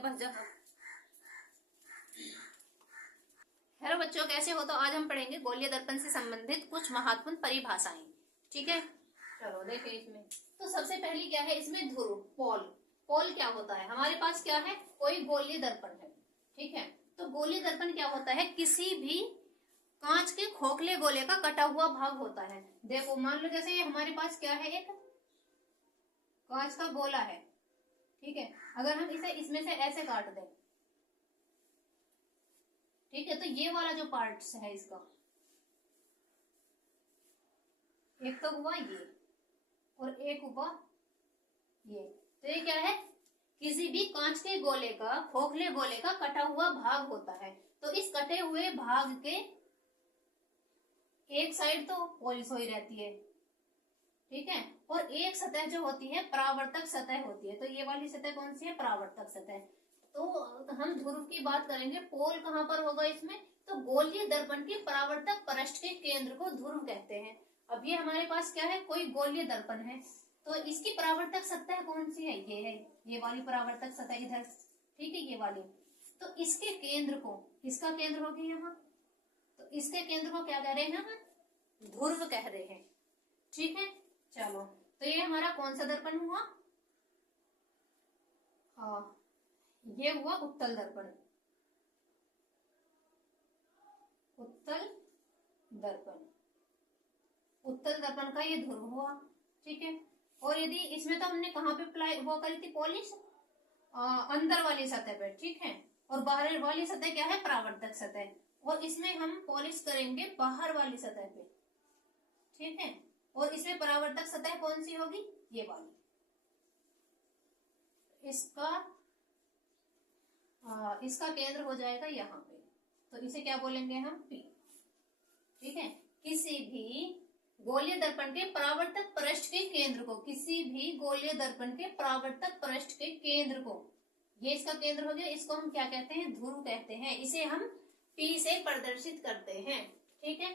बस जा। हेलो बच्चों, कैसे हो? तो आज हम पढ़ेंगे गोलीय दर्पण से संबंधित कुछ महत्वपूर्ण परिभाषाएं। ठीक है, चलो देखें। इसमें तो सबसे पहली क्या है, इसमें ध्रुव पोल। पोल क्या होता है? हमारे पास क्या है, कोई गोलीय दर्पण है। ठीक है, तो गोलीय दर्पण क्या होता है? किसी भी कांच के खोखले गोले का कटा हुआ भाग होता है। देखो, मान लो जैसे ये हमारे पास क्या है, एक कांच का गोला है। ठीक है, अगर हम इसे इसमें से ऐसे काट दें, ठीक है, तो ये वाला जो पार्ट्स है इसका, एक तो हुआ ये और एक हुआ ये। तो ये क्या है, किसी भी कांच के गोले का, खोखले गोले का कटा हुआ भाग होता है। तो इस कटे हुए भाग के एक साइड तो पॉलिश हुई रहती है, ठीक है, और एक सतह जो होती है परावर्तक सतह होती है। तो ये वाली सतह कौन सी है? परावर्तक सतह। तो हम ध्रुव की बात करेंगे, पोल कहां पर होगा इसमें? तो गोलीय दर्पण के परावर्तक पृष्ठ के केंद्र को ध्रुव कहते हैं। अब ये हमारे पास क्या है, कोई गोलीय दर्पण है, तो इसकी परावर्तक सतह कौन सी है? ये है, ये वाली परावर्तक सतह इधर, ठीक है, ये वाली। तो इसके केंद्र को, इसका केंद्र होगी यहाँ, तो इसके केंद्र को क्या कह रहे हैं हम? ध्रुव कह रहे हैं। ठीक है, चलो, तो ये हमारा कौन सा दर्पण हुआ? ये हुआ उत्तल दर्पण। उत्तल दर्पण, उत्तल दर्पण का ये ध्रुव हुआ। ठीक है, और यदि इसमें तो हमने कहाँ पे वो करी थी पॉलिश? अंदर वाली सतह पे, ठीक है, और बाहर वाली सतह क्या है? परावर्तक सतह। और इसमें हम पॉलिश करेंगे बाहर वाली सतह पे, ठीक है, और इसमें परावर्तक सतह कौन सी होगी? ये वाली। इसका केंद्र हो जाएगा यहाँ पे, तो इसे क्या बोलेंगे हम? P। ठीक है, किसी भी गोलीय दर्पण के परावर्तक पृष्ठ के केंद्र को, किसी भी गोलीय दर्पण के परावर्तक पृष्ठ के केंद्र को, ये इसका केंद्र हो गया, इसको हम क्या कहते हैं? ध्रुव कहते हैं। इसे हम P से प्रदर्शित करते हैं। ठीक है,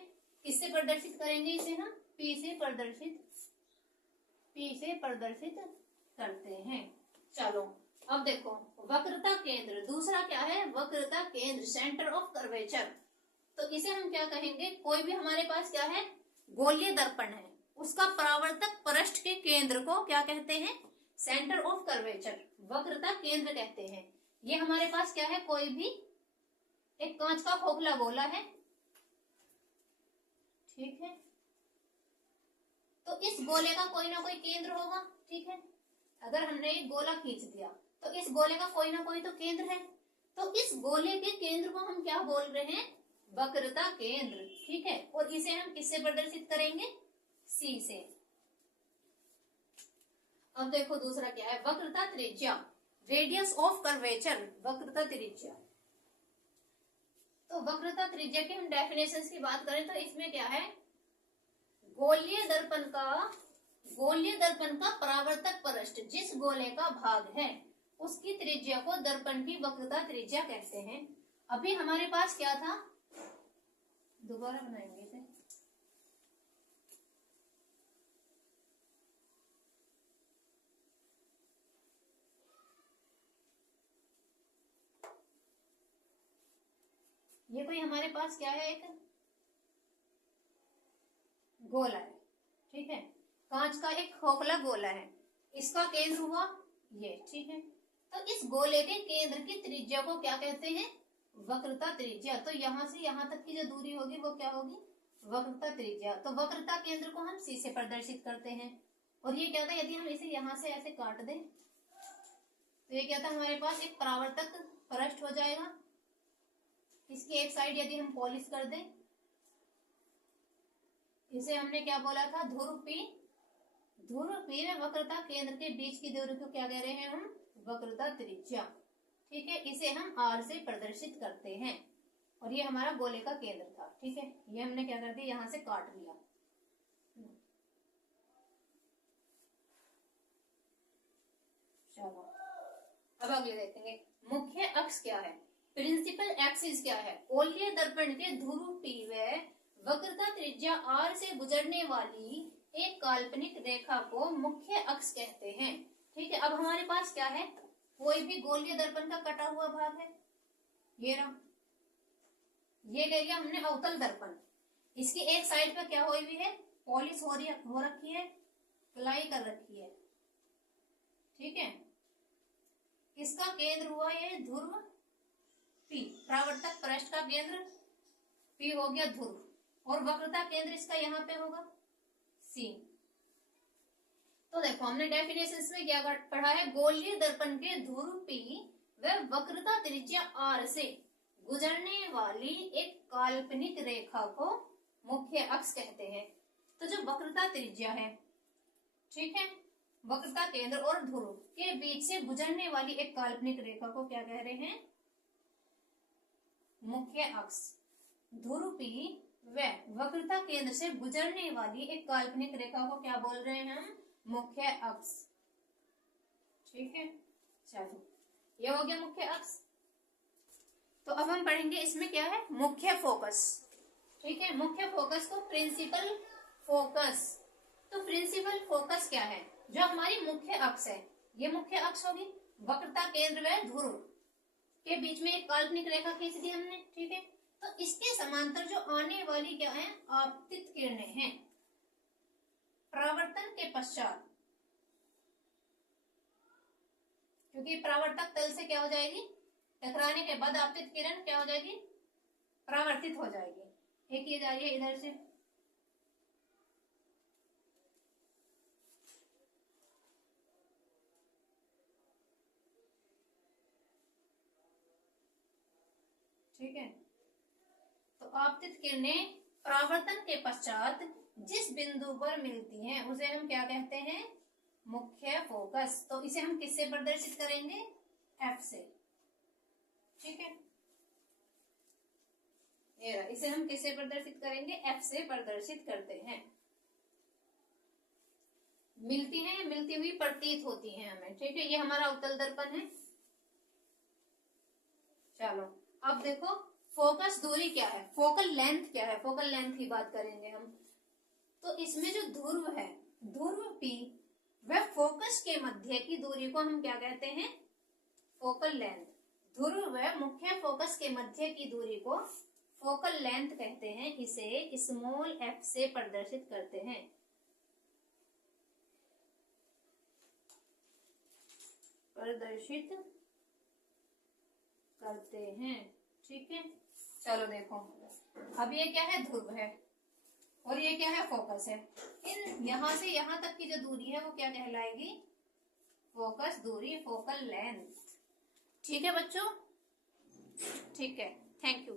किससे प्रदर्शित करेंगे इसे हम? P से प्रदर्शित करते हैं। चलो, अब देखो, वक्रता केंद्र दूसरा क्या है? वक्रता केंद्र, सेंटर ऑफ कर्वेचर। तो इसे हम क्या कहेंगे? कोई भी हमारे पास क्या है, गोलीय दर्पण है, उसका परावर्तक पृष्ठ के केंद्र को क्या कहते हैं? सेंटर ऑफ कर्वेचर, वक्रता केंद्र कहते हैं। ये हमारे पास क्या है? कोई भी एक कांच का खोखला गोला है, ठीक है, तो इस गोले का कोई ना कोई केंद्र होगा। ठीक है, अगर हमने एक गोला खींच दिया तो इस गोले का कोई ना कोई तो केंद्र है। तो इस गोले के केंद्र को हम क्या बोल रहे हैं? वक्रता केंद्र। ठीक है, और इसे हम किससे प्रदर्शित करेंगे? C से। अब देखो दूसरा क्या है, वक्रता त्रिज्या, रेडियस ऑफ कर्वेचर, वक्रता त्रिज्या। तो वक्रता त्रिज्या की हम डेफिनेशन की बात करें तो इसमें क्या है, गोलीय दर्पण का परावर्तक पृष्ठ, जिस गोले का भाग है उसकी त्रिज्या को दर्पण की वक्रता त्रिज्या कहते हैं। अभी हमारे पास क्या था, दोबारा बनाएंगे इसे। ये कोई हमारे पास क्या है, एक गोला है, ठीक है, कांच का एक खोखला गोला है, इसका केंद्र हुआ ये। ठीक है, तो इस गोले के केंद्र की त्रिज्या को क्या कहते हैं? वक्रता त्रिज्या। तो यहां से यहां तक की जो दूरी होगी वो क्या होगी? वक्रता त्रिज्या। तो वक्रता केंद्र को हम C से प्रदर्शित करते हैं। और ये क्या था, यदि हम इसे यहां से ऐसे काट दें तो ये क्या था, हमारे पास एक परावर्तक पृष्ठ हो जाएगा। इसकी एक साइड यदि हम पॉलिश कर दें, इसे हमने क्या बोला था? ध्रुव P। ध्रुव P में वक्रता केंद्र के बीच की दूरी को क्या कह रहे हैं हम? वक्रता त्रिज्या। ठीक है, इसे हम R से प्रदर्शित करते हैं। और ये हमारा गोले का केंद्र था। ठीक है, ये हमने क्या कर दिया, यहां से काट लिया। चलो, अब अगले देखेंगे, मुख्य अक्ष क्या है? प्रिंसिपल एक्सिस क्या है? गोलीय दर्पण के ध्रुव P व वक्रता त्रिज्या R से गुजरने वाली एक काल्पनिक रेखा को मुख्य अक्ष कहते हैं। ठीक है, अब हमारे पास क्या है, कोई भी गोलीय दर्पण का कटा हुआ भाग है, ये रहा, ये ले लिया हमने अवतल दर्पण। इसकी एक साइड पे क्या हुई है, पॉलिश हो रखी है, क्लाई कर रखी है, ठीक है। इसका केंद्र हुआ ये ध्रुव P, परावर्तक पृष्ठ का केंद्र P हो गया ध्रुव, और वक्रता केंद्र इसका यहाँ पे होगा C। तो देखो हमने डेफिनेशन में क्या पढ़ा है, गोलीय दर्पण के ध्रुव P व वक्रता त्रिज्या R से गुजरने वाली एक काल्पनिक रेखा को मुख्य अक्ष कहते हैं। तो जो वक्रता त्रिज्या है, ठीक है, वक्रता केंद्र और ध्रुव के बीच से गुजरने वाली एक काल्पनिक रेखा को क्या कह रहे हैं, मुख्य अक्ष। ध्रुव P व वक्रता केंद्र से गुजरने वाली एक काल्पनिक रेखा को क्या बोल रहे हैं हम, मुख्य अक्ष, ठीक है। चलो ये हो गया मुख्य अक्ष। तो अब हम पढ़ेंगे इसमें क्या है, मुख्य फोकस, ठीक है। मुख्य फोकस को प्रिंसिपल फोकस। तो प्रिंसिपल फोकस क्या है, जो हमारी मुख्य अक्ष है, ये मुख्य अक्ष होगी, वक्रता केंद्र व ध्रुव के बीच में एक काल्पनिक रेखा खींच दी हमने, ठीक है। तो इसके समांतर जो आने वाली क्या है, आपतित किरणें हैं, परावर्तन के पश्चात, क्योंकि परावर्तक तल से क्या हो जाएगी, टकराने के बाद आपतित किरण क्या हो जाएगी, परावर्तित हो जाएगी। एक ये जा रही है इधर से, ठीक है। तो आपतित किरणें परावर्तन के पश्चात जिस बिंदु पर मिलती हैं उसे हम क्या कहते हैं, मुख्य फोकस। तो इसे हम किससे प्रदर्शित करेंगे, F से, ठीक है। इसे हम किससे प्रदर्शित करेंगे, F से प्रदर्शित करते हैं। मिलती हैं, मिलती हुई प्रतीत होती हैं हमें, ठीक है। ये हमारा अवतल दर्पण है। चलो अब देखो फोकस दूरी क्या है, फोकल लेंथ क्या है, फोकल लेंथ की बात करेंगे हम। तो इसमें जो ध्रुव है, ध्रुव P वह फोकस के मध्य की दूरी को हम क्या कहते हैं, फोकल लेंथ। ध्रुव व मुख्य फोकस के मध्य की दूरी को फोकल लेंथ कहते हैं। इसे स्मॉल f से प्रदर्शित करते हैं। ठीक है। चलो देखो अब ये क्या है, ध्रुव है, और ये क्या है, फोकस है। इन यहां से यहां तक की जो दूरी है वो क्या कहलाएगी, फोकस दूरी, फोकल लेंथ, ठीक है बच्चों, ठीक है। Thank you.